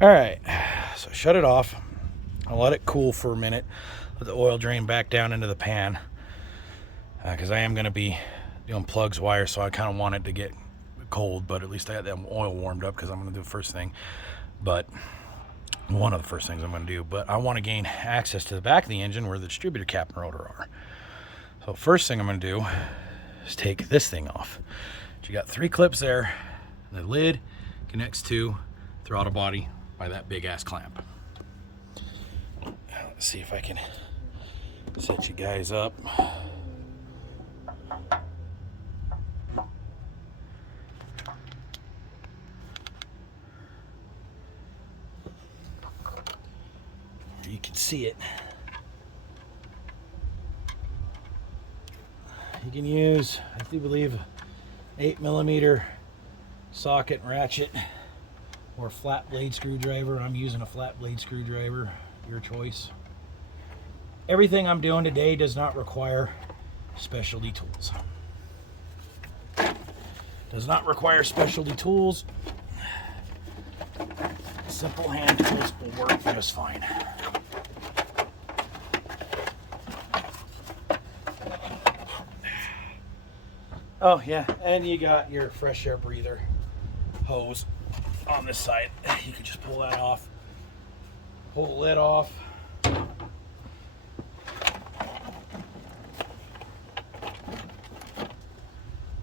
All right, so shut it off. I'll let it cool for a minute. Let the oil drain back down into the pan, because I am going to be doing plugs wire, so I kind of want it to get cold, but at least I got that oil warmed up because I'm going to do the first thing. But one of the first things I'm going to do, but I want to gain access to the back of the engine where the distributor cap and rotor are. So first thing I'm going to do is take this thing off. You got 3 clips there. The lid connects to throttle body by that big ass clamp. Let's see if I can set you guys up. You can see it. You can use, I do believe, 8mm socket and ratchet or flat blade screwdriver. I'm using a flat blade screwdriver, your choice. Everything I'm doing today does not require specialty tools. Does not require specialty tools. Simple hand tools will work just fine. Oh yeah, and you got your fresh air breather hose on this side. You can just pull that off, pull the lid off.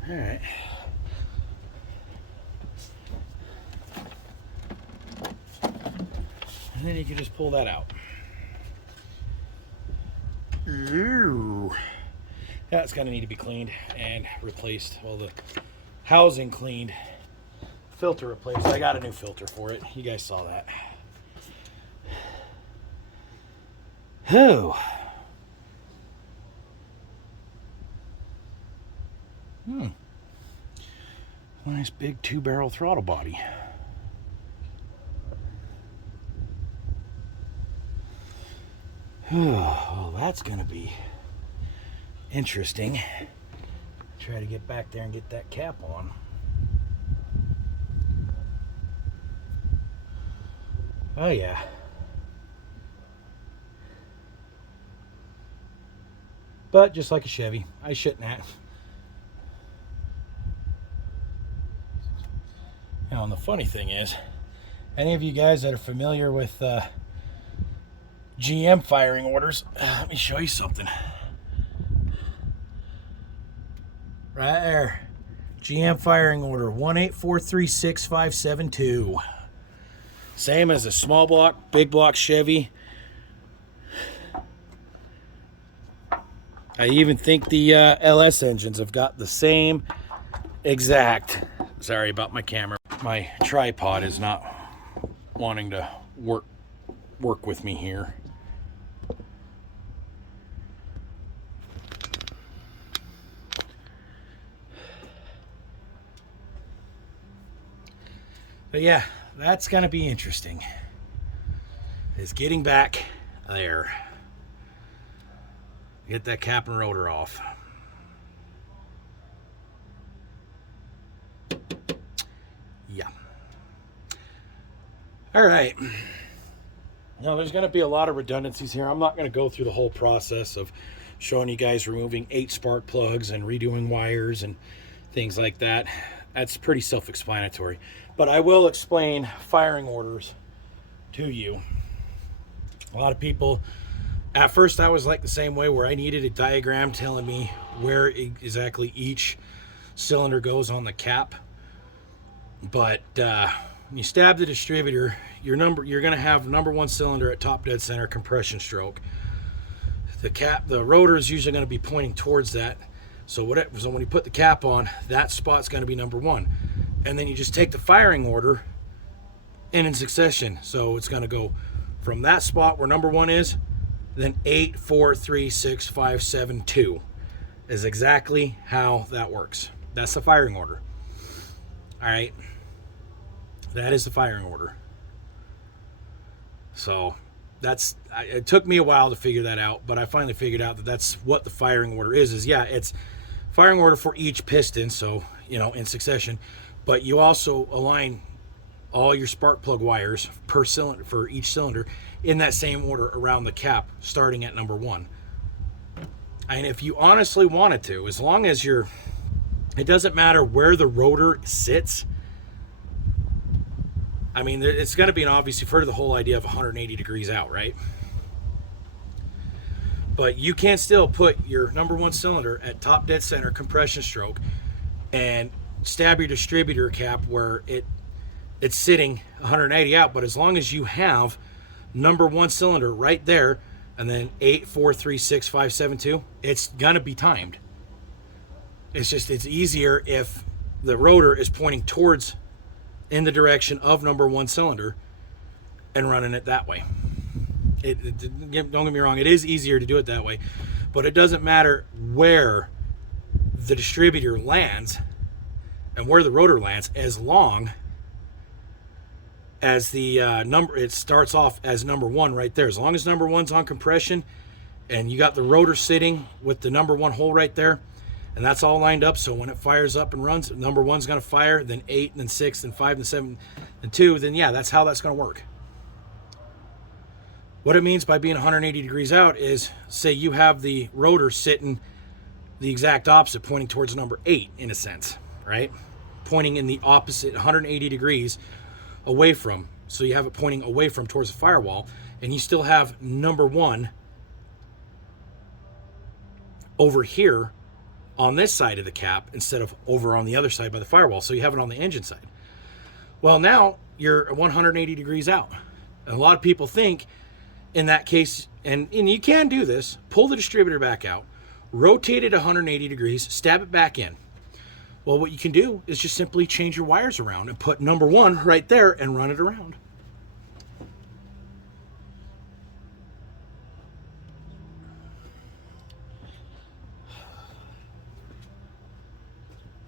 All right. And then you can just pull that out. Ooh. That's going to need to be cleaned and replaced. Well, the housing cleaned, filter replaced. I got a new filter for it. You guys saw that. Oh. Nice big 2-barrel throttle body. Well, that's going to be interesting. Try to get back there and get that cap on. Oh yeah. But just like a Chevy, I shouldn't have. Now, and the funny thing is, any of you guys that are familiar with GM firing orders, let me show you something. Right there, GM firing order 184366572. Same as a small block, big block Chevy. I even think the LS engines have got the same exact. Sorry about my camera. My tripod is not wanting to work with me here. But yeah, that's going to be interesting. Is getting back there. Get that cap and rotor off. Yeah. All right. Now there's going to be a lot of redundancies here. I'm not going to go through the whole process of showing you guys removing 8 spark plugs and redoing wires and things like that. That's pretty self-explanatory. But I will explain firing orders to you. A lot of people, at first I was like the same way, where I needed a diagram telling me where exactly each cylinder goes on the cap. But when you stab the distributor, you're going to have number 1 cylinder at top dead center compression stroke. The rotor is usually going to be pointing towards that. So when you put the cap on, that spot's going to be number 1. And then you just take the firing order in succession. So it's going to go from that spot where number 1 is, then 8, 4, 3, 6, 5, 7, 2 is exactly how that works. That's the firing order. All right. That is the firing order. So it took me a while to figure that out, but I finally figured out that that's what the firing order is yeah, it's firing order for each piston. So, in succession, but you also align all your spark plug wires per cylinder, for each cylinder, in that same order around the cap, starting at number 1. And if you honestly wanted to, as long as it doesn't matter where the rotor sits. I mean, it's going to be an obvious, you've heard of the whole idea of 180 degrees out, right? But you can still put your number 1 cylinder at top dead center compression stroke and stab your distributor cap where it's sitting 180 out. But as long as you have number 1 cylinder right there, and then 8, 4, 3, 6, 5, 7, 2, it's gonna be timed. It's easier if the rotor is pointing towards, in the direction of number 1 cylinder, and running it that way. Don't get me wrong, it is easier to do it that way, but it doesn't matter where the distributor lands and where the rotor lands, as long as the it starts off as number 1 right there. As long as number 1's on compression and you got the rotor sitting with the number 1 hole right there, and that's all lined up, so when it fires up and runs, number 1's going to fire, then 8, and then 6, and 5, and 7, and 2, then yeah, that's how that's going to work. What it means by being 180 degrees out is, say you have the rotor sitting the exact opposite, pointing towards number 8 in a sense, right? Pointing in the opposite, 180 degrees away from. So you have it pointing away from towards the firewall, and you still have number 1 over here on this side of the cap instead of over on the other side by the firewall. So you have it on the engine side. Well, now you're 180 degrees out. And a lot of people think in that case, and you can do this, pull the distributor back out, rotate it 180 degrees, stab it back in. Well, what you can do is just simply change your wires around and put number 1 right there and run it around.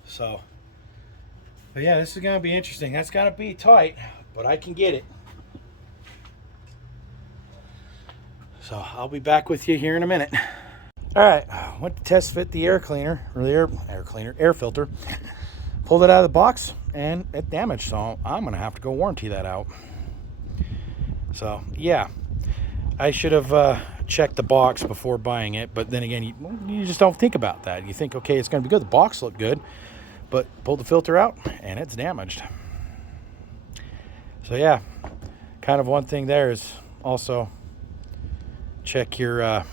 So, but yeah, this is going to be interesting. That's going to be tight, but I can get it. So I'll be back with you here in a minute. All right, went to test fit the air cleaner, or the air filter. Pulled it out of the box and it damaged, so I'm gonna have to go warranty that out. So yeah, I should have checked the box before buying it, but then again, you just don't think about that. You think, okay, it's gonna be good. The box looked good, but pulled the filter out and it's damaged. So yeah, kind of one thing there is also check your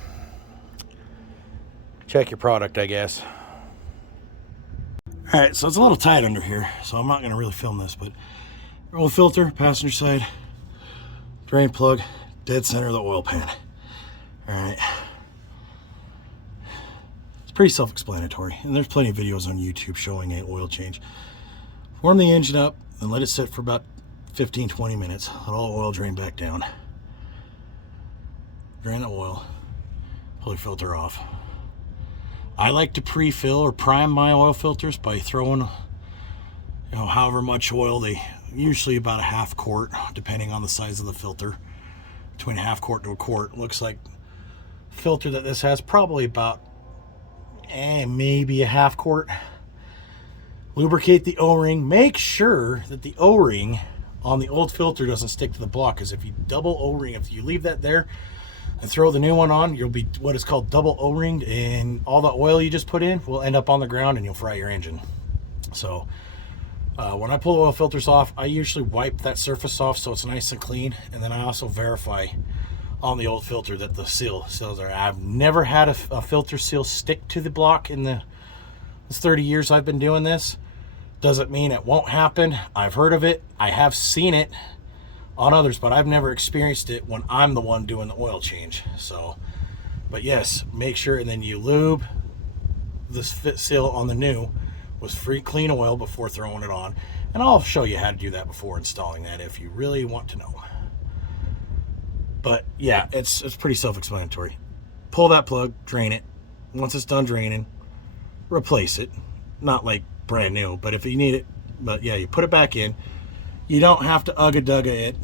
product, I guess. All right, so it's a little tight under here, so I'm not going to really film this, but oil filter, passenger side, drain plug, dead center of the oil pan. All right. It's pretty self-explanatory, and there's plenty of videos on YouTube showing an oil change. Warm the engine up and let it sit for about 15-20 minutes. Let all the oil drain back down. Drain the oil, pull your filter off. I like to pre-fill or prime my oil filters by throwing, however much oil usually about a half quart, depending on the size of the filter, between a half quart to a quart. Looks like filter that this has probably about maybe a half quart. Lubricate the O-ring. Make sure that the O-ring on the old filter doesn't stick to the block, because if you double O-ring, if you leave that there and throw the new one on, you'll be what is called double O-ringed, and all the oil you just put in will end up on the ground and you'll fry your engine. So when I pull the oil filters off, I usually wipe that surface off so it's nice and clean, and then I also verify on the old filter that the seals are. I've never had a filter seal stick to the block in the 30 years I've been doing this. Doesn't mean it won't happen. I've heard of it. I have seen it on others, but I've never experienced it when I'm the one doing the oil change. So, but yes, make sure, and then you lube this fit seal on the new with free clean oil before throwing it on. And I'll show you how to do that before installing that if you really want to know. But yeah, it's pretty self-explanatory. Pull that plug, drain it. Once it's done draining, replace it. Not like brand new, but if you need it, but yeah, you put it back in. You don't have to ugga-dugga it.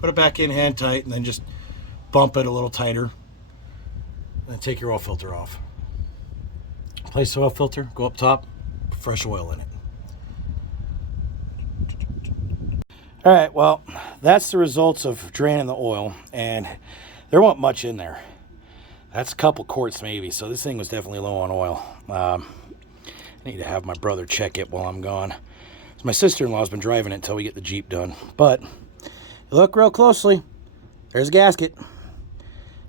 Put it back in hand tight, and then just bump it a little tighter, and take your oil filter off. Place the oil filter, go up top, fresh oil in it. All right, well, that's the results of draining the oil, and there wasn't much in there. That's a couple quarts maybe, so this thing was definitely low on oil. I need to have my brother check it while I'm gone. So my sister-in-law's been driving it until we get the Jeep done. But look real closely, there's a gasket.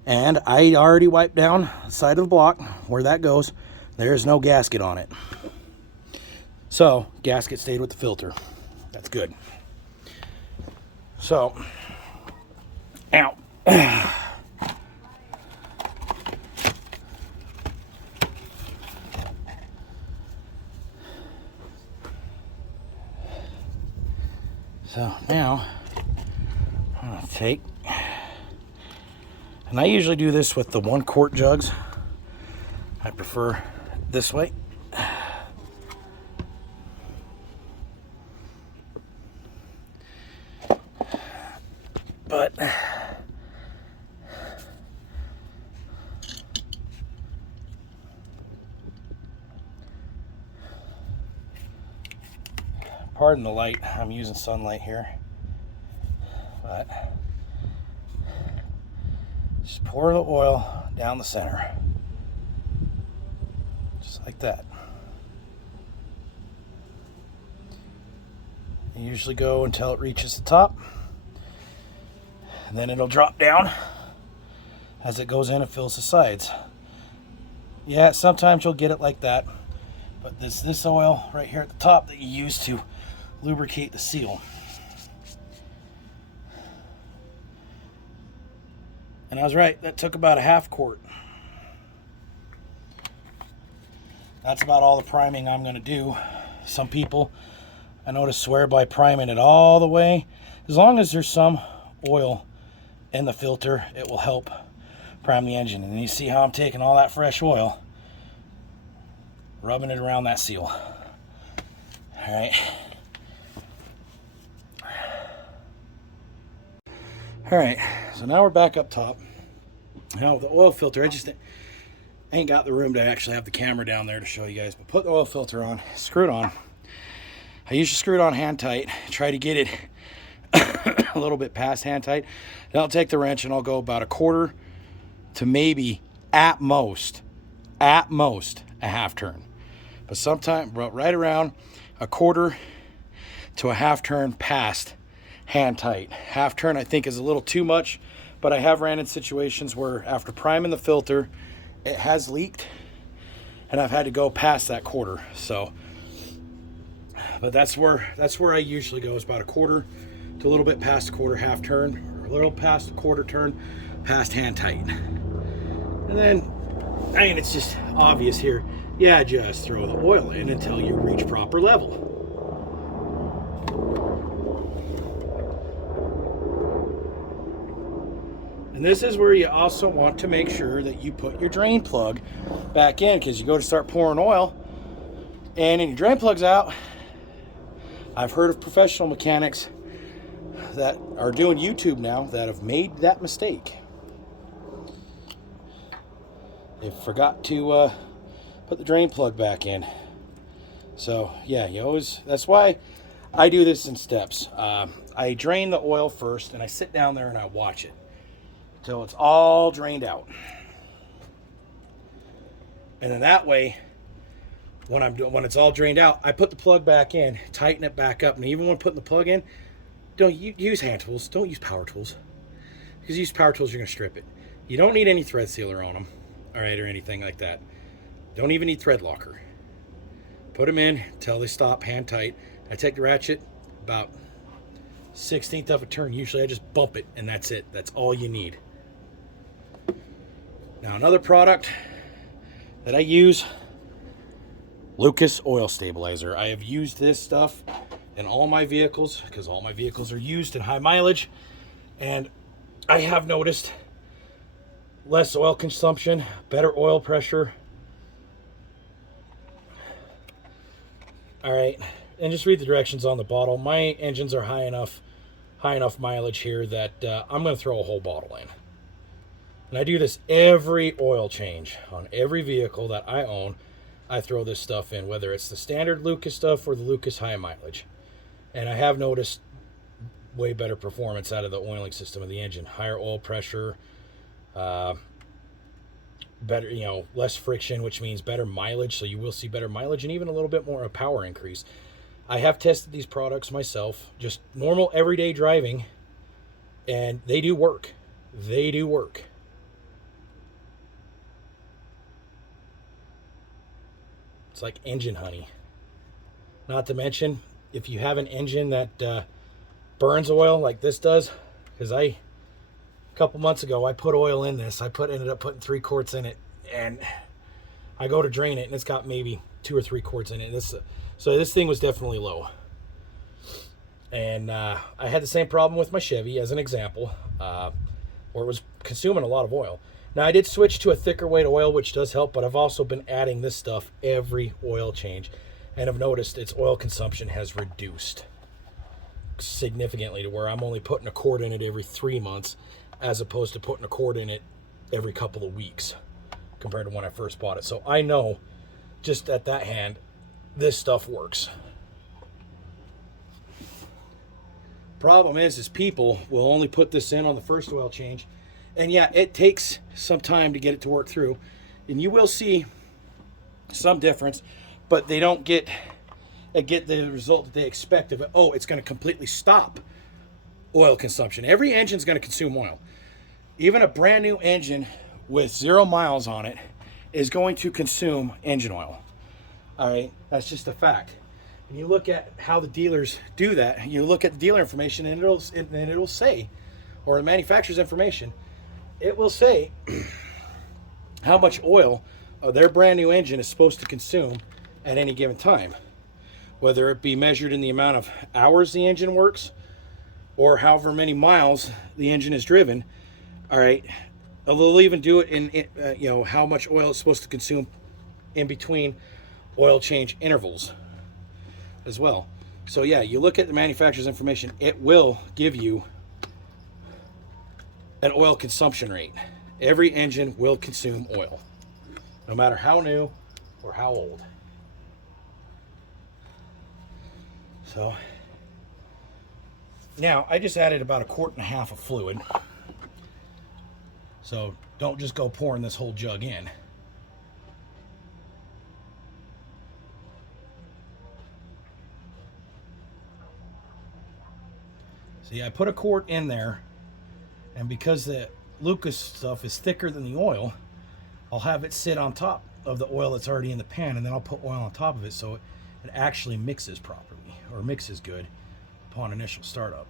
And I already wiped down the side of the block where that goes. There's no gasket on it. So, gasket stayed with the filter. That's good. So, ow. So now, I'm going to take, and I usually do this with the 1 quart jugs. I prefer this way. But pardon the light, I'm using sunlight here. But just pour the oil down the center. Just like that. You usually go until it reaches the top. And then it'll drop down as it goes in and fills the sides. Yeah, sometimes you'll get it like that. But this oil right here at the top that you use to lubricate the seal. And I was right, that took about a half quart. That's about all the priming I'm going to do. Some people, I notice, swear by priming it all the way. As long as there's some oil in the filter, it will help prime the engine. And you see how I'm taking all that fresh oil, rubbing it around that seal. All right. All right, so now we're back up top. Now the oil filter, I ain't got the room to actually have the camera down there to show you guys, but put the oil filter on, screw it on. I usually screw it on hand tight, try to get it a little bit past hand tight. Then I'll take the wrench and I'll go about a quarter to maybe at most a half turn. But sometimes right around a quarter to a half turn past hand tight. Half turn I think is a little too much, but I have ran in situations where after priming the filter, it has leaked and I've had to go past that quarter. So, but that's where I usually go, is about a quarter to a little bit past a quarter half turn, or a little past a quarter turn past hand tight. And then, I mean, it's just obvious here. Yeah, just throw the oil in until you reach proper level. And this is where you also want to make sure that you put your drain plug back in, because you go to start pouring oil and then your drain plug's out. I've heard of professional mechanics that are doing YouTube now that have made that mistake. They forgot to put the drain plug back in. So yeah, that's why I do this in steps. I drain the oil first and I sit down there and I watch it till it's all drained out. And then that way, when it's all drained out, I put the plug back in, tighten it back up. And even when putting the plug in, don't use hand tools, don't use power tools. Because you use power tools, you're gonna strip it. You don't need any thread sealer on them, all right, or anything like that. Don't even need thread locker. Put them in until they stop hand tight. I take the ratchet about 1/16 of a turn. Usually I just bump it and that's it. That's all you need. Now another product that I use, Lucas Oil Stabilizer. I have used this stuff in all my vehicles because all my vehicles are used in high mileage, and I have noticed less oil consumption, better oil pressure. All right, and just read the directions on the bottle. My engines are high enough mileage here that I'm going to throw a whole bottle in. And I do this every oil change on every vehicle that I own. I throw this stuff in, whether it's the standard Lucas stuff or the Lucas high mileage. And I have noticed way better performance out of the oiling system of the engine. Higher oil pressure, better, less friction, which means better mileage. So you will see better mileage and even a little bit more a power increase. I have tested these products myself, just normal everyday driving, and they do work. They do work. It's like engine honey. Not to mention, if you have an engine that burns oil like this does, because a couple months ago I put oil in this. Ended up putting 3 quarts in it, and I go to drain it, and it's got maybe 2 or 3 quarts in it. So this thing was definitely low. And I had the same problem with my Chevy, as an example, where it was consuming a lot of oil. Now, I did switch to a thicker weight oil, which does help, but I've also been adding this stuff every oil change, and I've noticed its oil consumption has reduced significantly to where I'm only putting a quart in it every 3 months, as opposed to putting a quart in it every couple of weeks compared to when I first bought it. So I know, just at that hand, this stuff works. Problem is people will only put this in on the first oil change, and yeah, it takes some time to get it to work through, and you will see some difference, but they don't get the result that they expect of it. Oh, it's going to completely stop oil consumption. Every engine's going to consume oil. Even a brand new engine with 0 miles on it is going to consume engine oil. All right, that's just a fact. And you look at how the dealers do that. You look at the dealer information, and it'll say, or the manufacturer's information, it will say how much oil their brand new engine is supposed to consume at any given time, whether it be measured in the amount of hours the engine works or however many miles the engine is driven. All right, they'll even do it in how much oil it's supposed to consume in between oil change intervals as well. So yeah, you look at the manufacturer's information, it will give you an oil consumption rate. Every engine will consume oil, no matter how new or how old. So now I just added about 1.5 quarts of fluid. So don't just go pouring this whole jug in. See, I put 1 quart in there, and because the Lucas stuff is thicker than the oil, I'll have it sit on top of the oil that's already in the pan, and then I'll put oil on top of it so it actually mixes properly, or mixes good upon initial startup.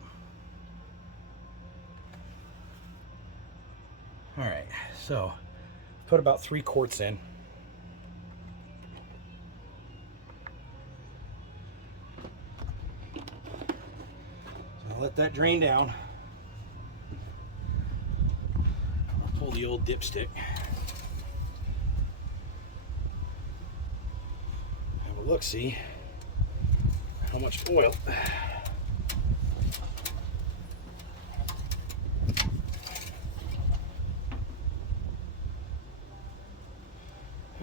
All right, so put about 3 quarts in. So I'll let that drain down. I'll pull the old dipstick. Have a look, see how much oil.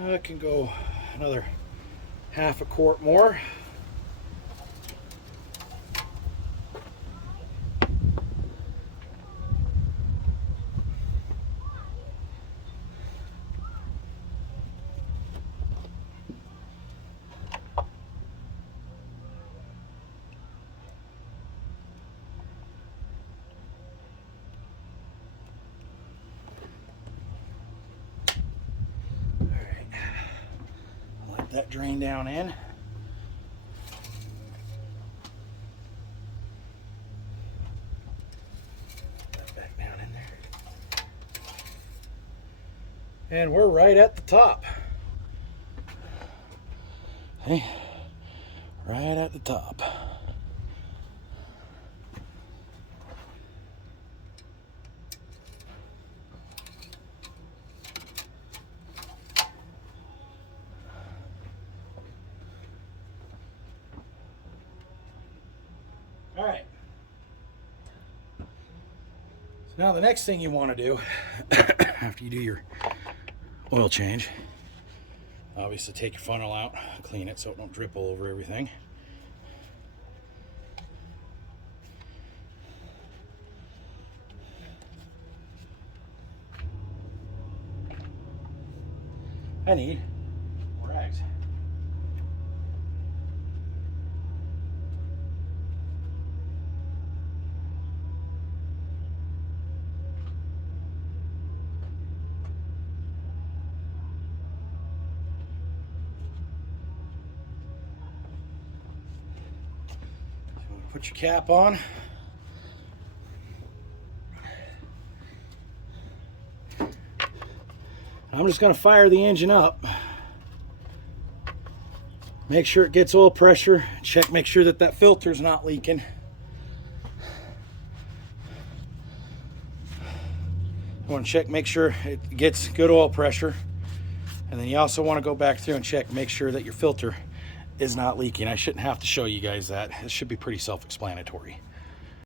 I can go another 1/2 quart more. That drain down in. Put that back down in there. And we're right at the top. Hey, right at the top. All right. So now the next thing you want to do after you do your oil change, obviously take your funnel out, clean it so it don't drip all over everything. I need more rags. Put your cap on. I'm just going to fire the engine up. Make sure it gets oil pressure. Check, make sure that filter's not leaking. You want to check, make sure it gets good oil pressure. And then you also want to go back through and check, make sure that your filter is not leaking. I shouldn't have to show you guys that. It should be pretty self-explanatory.